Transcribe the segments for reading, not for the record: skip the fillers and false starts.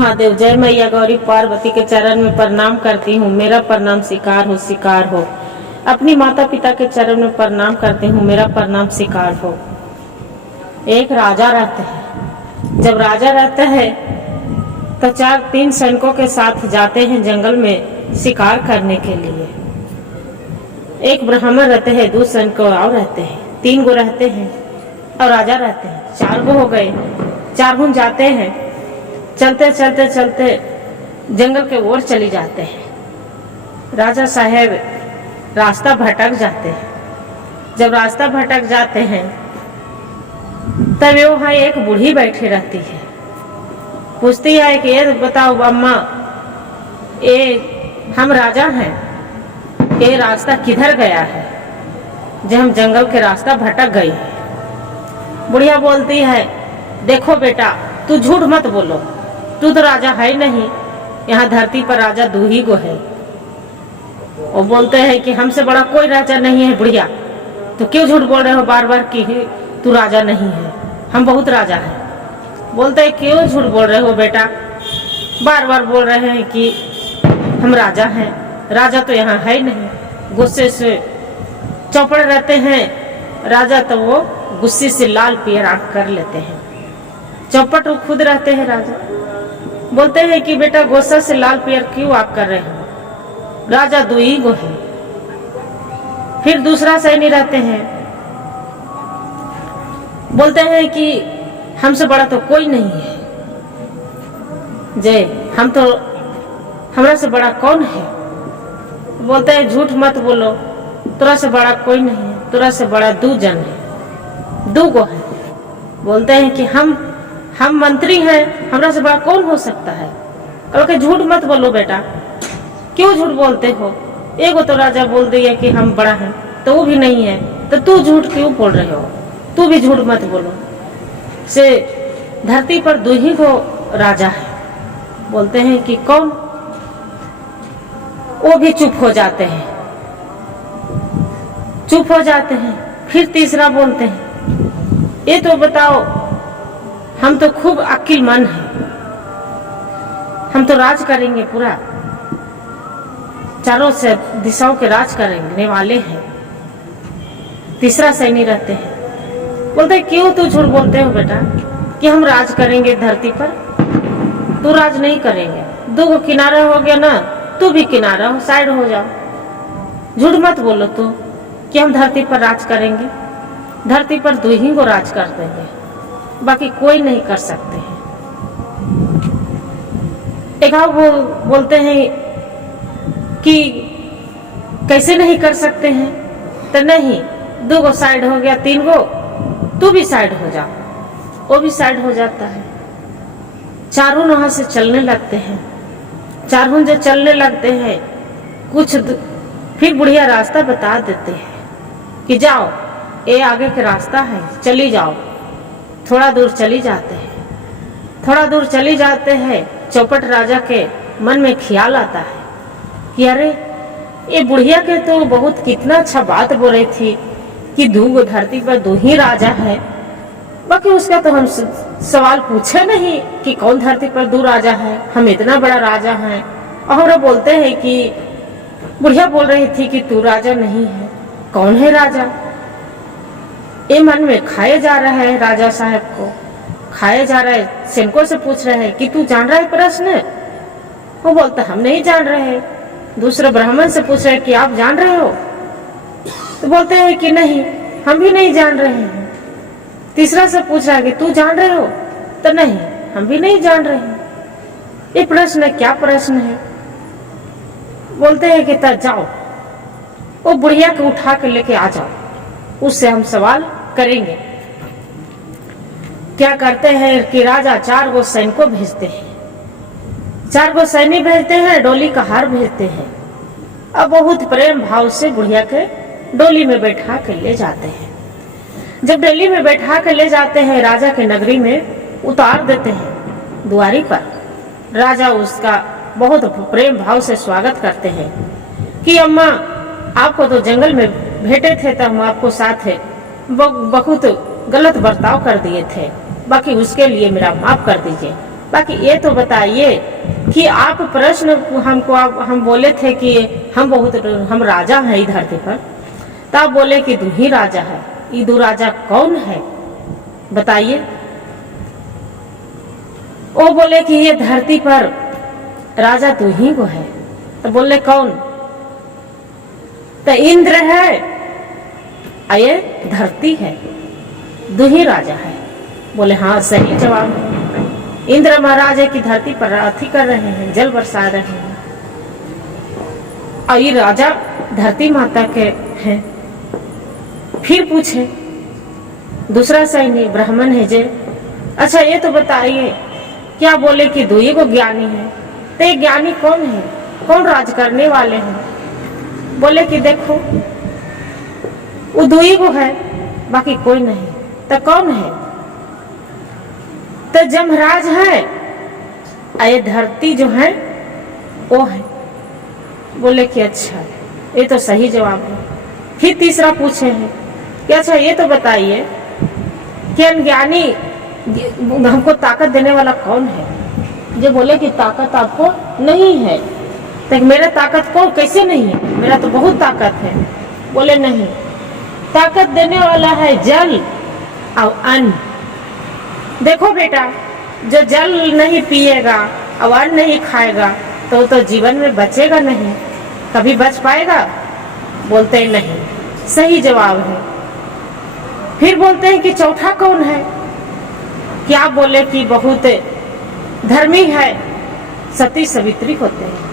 महादेव। जय मैया गौरी पार्वती के चरण में प्रणाम करती हूँ, मेरा प्रणाम स्वीकार हो। अपनी माता पिता के चरण में प्रणाम करती हूँ, मेरा प्रणाम स्वीकार हो। एक राजा रहते हैं। जब राजा रहते हैं तो 4-3 सैनिकों के साथ जाते हैं जंगल में शिकार करने के लिए। एक ब्राह्मण रहते हैं, 2 सैनिक और रहते हैं, 3 गो रहते हैं और राजा रहते हैं। 4 गो हो गए। 4 गुण जाते हैं, चलते चलते चलते जंगल के ओर चली जाते हैं। राजा साहेब रास्ता भटक जाते हैं। जब रास्ता भटक जाते हैं तब वहाँ एक बूढ़ी बैठी रहती है। पूछती है कि ये बताओ अम्मा, ये हम राजा हैं, ये रास्ता किधर गया है? जब हम जंगल के रास्ता भटक गई है। बुढ़िया बोलती है, देखो बेटा, तू झूठ मत बोलो, तू तो राजा है नहीं, यहाँ धरती पर राजा 2 ही गो है। वो बोलते हैं कि हमसे बड़ा कोई राजा नहीं है। बुढ़िया, तो क्यों झूठ बोल रहे हो बार बार कि तू राजा नहीं है, हम बहुत राजा हैं। बोलते हैं क्यों झूठ बोल रहे हो बेटा, बार बार बोल रहे हैं कि हम राजा हैं, राजा तो यहाँ है नहीं। गुस्से से चौपड़ रहते हैं राजा, तो वो गुस्से से लाल पीयर आंख कर लेते हैं। चौपट वो खुद रहते हैं राजा। बोलते हैं कि बेटा गुस्सा से लाल पीयर क्यों आप कर रहे हो, राजा 2 ही गो है। फिर दूसरा सैनी रहते हैं, बोलते हैं कि हमसे बड़ा तो कोई नहीं है। जय हम तो, हमरा से बड़ा कौन है? बोलते हैं झूठ मत बोलो, तोरा से बड़ा कोई नहीं है, तोरा से बड़ा 2 जन है, 2 गो है। बोलते हैं कि हम मंत्री हैं, हमरा से बड़ा कौन हो सकता है? कहो झूठ मत बोलो बेटा, क्यों झूठ बोलते हो? एगो तो राजा बोल दिया कि हम बड़ा हैं, तो वो भी नहीं है, तो तू झूठ क्यों बोल रहे हो? तू भी झूठ मत बोलो। से धरती पर 2 ही गो राजा है। बोलते हैं कि कौन? वो भी चुप हो जाते हैं, चुप हो जाते हैं। फिर तीसरा बोलते हैं, ये तो बताओ, हम तो खूब अक्लमंद हैं, हम तो राज करेंगे, पूरा चारों से दिशाओं के राज करने वाले हैं। तीसरा सैनी रहते हैं। बोलते हैं क्यों तू झूठ बोलते हो बेटा कि हम राज करेंगे धरती पर? तू राज नहीं करेंगे, 2 गो किनारा हो गया ना, तू भी किनारा हो, साइड हो जाओ। झूठ मत बोलो तू कि हम धरती पर राज करेंगे। धरती पर 2 ही को राज कर देंगे, बाकी कोई नहीं कर सकते हैं। एक वो बोलते हैं कि कैसे नहीं कर सकते हैं? तो नहीं, 2 गो साइड हो गया, 3 गो, तू भी साइड हो जा। वो भी साइड हो जाता है। 4 वहां से चलने लगते हैं। 4 जो चलने लगते हैं, कुछ फिर बुढ़िया रास्ता बता देते हैं कि जाओ, ये आगे का रास्ता है, चली जाओ। थोड़ा दूर चली जाते हैं। थोड़ा दूर चली जाते हैं, चौपट राजा के मन में ख्याल आता है कि अरे ये बुढ़िया के तो बहुत कितना अच्छा बात बोल रही थी कि 2 गो धरती पर 2 ही राजा है, बाकी उसका तो हम सवाल पूछे नहीं कि कौन धरती पर 2 राजा है, हम इतना बड़ा राजा है। और बोलते हैं कि बुढ़िया बोल रही थी कि तू राजा नहीं है, कौन है राजा? ये मन में खाए जा रहा है। राजा साहब को खाए जा रहा है। सैनिकों से पूछ रहे हैं कि तू जान रहा है प्रश्न? वो बोलता हम नहीं जान रहे। दूसरे ब्राह्मण से पूछ रहे हैं कि आप जान रहे हो? तो बोलते हैं कि नहीं, हम भी नहीं जान रहे हैं। तीसरा से पूछ रहा है कि तू जान रहे हो? तो नहीं, हम भी नहीं जान रहे हैं। ये प्रश्न क्या प्रश्न है? बोलते हैं कि तब जाओ, वो बुढ़िया को उठा के लेके आ जाओ, उससे हम सवाल करेंगे। क्या करते हैं कि राजा 4 गो सैनिकों भेजते हैं। 4 गो सैनिक भेजते हैं, डोली का हार भेजते हैं, अब बहुत प्रेम भाव से बुढ़िया के डोली में बैठा के ले जाते हैं। जब डोली में बैठा के ले जाते हैं, राजा के नगरी में उतार देते हैं। द्वारी पर राजा उसका बहुत प्रेम भाव से स्वागत करते हैं कि अम्मा, आपको तो जंगल में भेटे थे, तो हम आपको साथ बहुत गलत बर्ताव कर दिए थे, बाकी उसके लिए मेरा माफ कर दीजिए। बाकी ये तो बताइए कि आप प्रश्न हमको हम बोले थे कि हम राजा हैं इस धरती पर, तो आप बोले कि तू ही राजा है। ये दो राजा कौन है बताइए। वो बोले कि ये धरती पर राजा तू ही को है। तो बोले कौन? तो इंद्र है और ये धरती है, दो ही राजा है। बोले हाँ सही जवाब है। इंद्र महाराज है कि धरती पर अथी कर रहे हैं, जल बरसा रहे हैं, और ये राजा धरती माता के हैं। फिर पूछे दूसरा सैनी ब्राह्मण है जे, अच्छा ये तो बताइए, क्या बोले कि दो ही को ज्ञानी है, तो ये ज्ञानी कौन है, कौन राज करने वाले हैं? बोले कि देखो वो दो ही को है, बाकी कोई नहीं। तो कौन है? तो जमराज है और ये धरती जो है वो है। बोले कि अच्छा ये तो सही जवाब है। फिर तीसरा पूछे हैं कि अच्छा ये तो बताइए कि अनज्ञानी हमको ताकत देने वाला कौन है? जो बोले कि ताकत आपको नहीं है। तो मेरा ताकत को कैसे नहीं है, मेरा तो बहुत ताकत है। बोले नहीं, ताकत देने वाला है जल और अन्न। देखो बेटा, जो जल नहीं पिएगा और अन्न नहीं खाएगा तो जीवन में बचेगा नहीं, कभी बच पाएगा? बोलते नहीं, सही जवाब है। फिर बोलते हैं कि चौथा कौन है? क्या बोले कि बहुत धर्मी है, सती सावित्री होते हैं।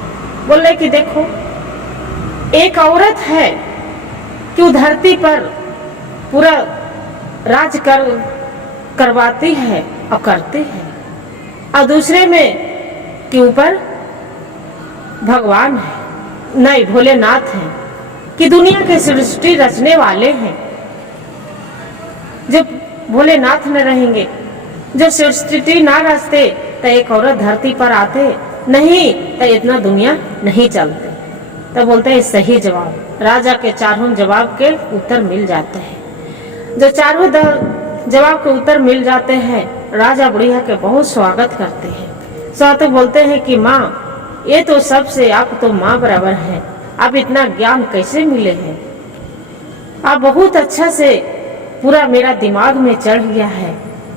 बोले कि देखो एक औरत है कि धरती पर पूरा राज करवाती है और करती है, और दूसरे में के ऊपर भगवान है, नहीं भोलेनाथ है कि दुनिया के सृष्टि रचने वाले हैं। जब भोलेनाथ न रहेंगे, जब सृष्टि ना रचते तो एक औरत धरती पर आते नहीं, तो इतना दुनिया नहीं चलते। तो बोलते हैं सही जवाब। राजा के चारों जवाब के उत्तर मिल जाते हैं। जो चारों जवाब के उत्तर मिल जाते हैं, राजा बुढ़िया के बहुत स्वागत करते हैं। तो बोलते हैं कि माँ ये तो सबसे आप तो माँ बराबर हैं, आप इतना ज्ञान कैसे मिले हैं? आप बहुत अच्छा से पूरा मेरा दिमाग में चढ़ गया है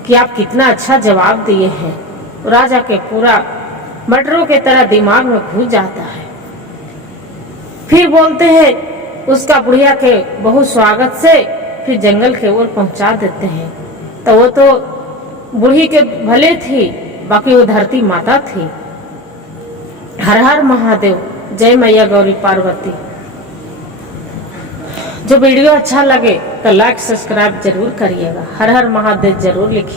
कि आप कितना अच्छा जवाब दिए हैं। राजा के पूरा मटरों के तरह दिमाग में घुस जाता है। फिर बोलते हैं उसका बुढ़िया के बहुत स्वागत से फिर जंगल के ओर पहुंचा देते हैं। तो वो तो बूढ़ी के भले थी, बाकी वो धरती माता थी। हर हर महादेव, जय मैया गौरी पार्वती। जो वीडियो अच्छा लगे तो लाइक सब्सक्राइब जरूर करिएगा। हर हर महादेव जरूर लिखिए।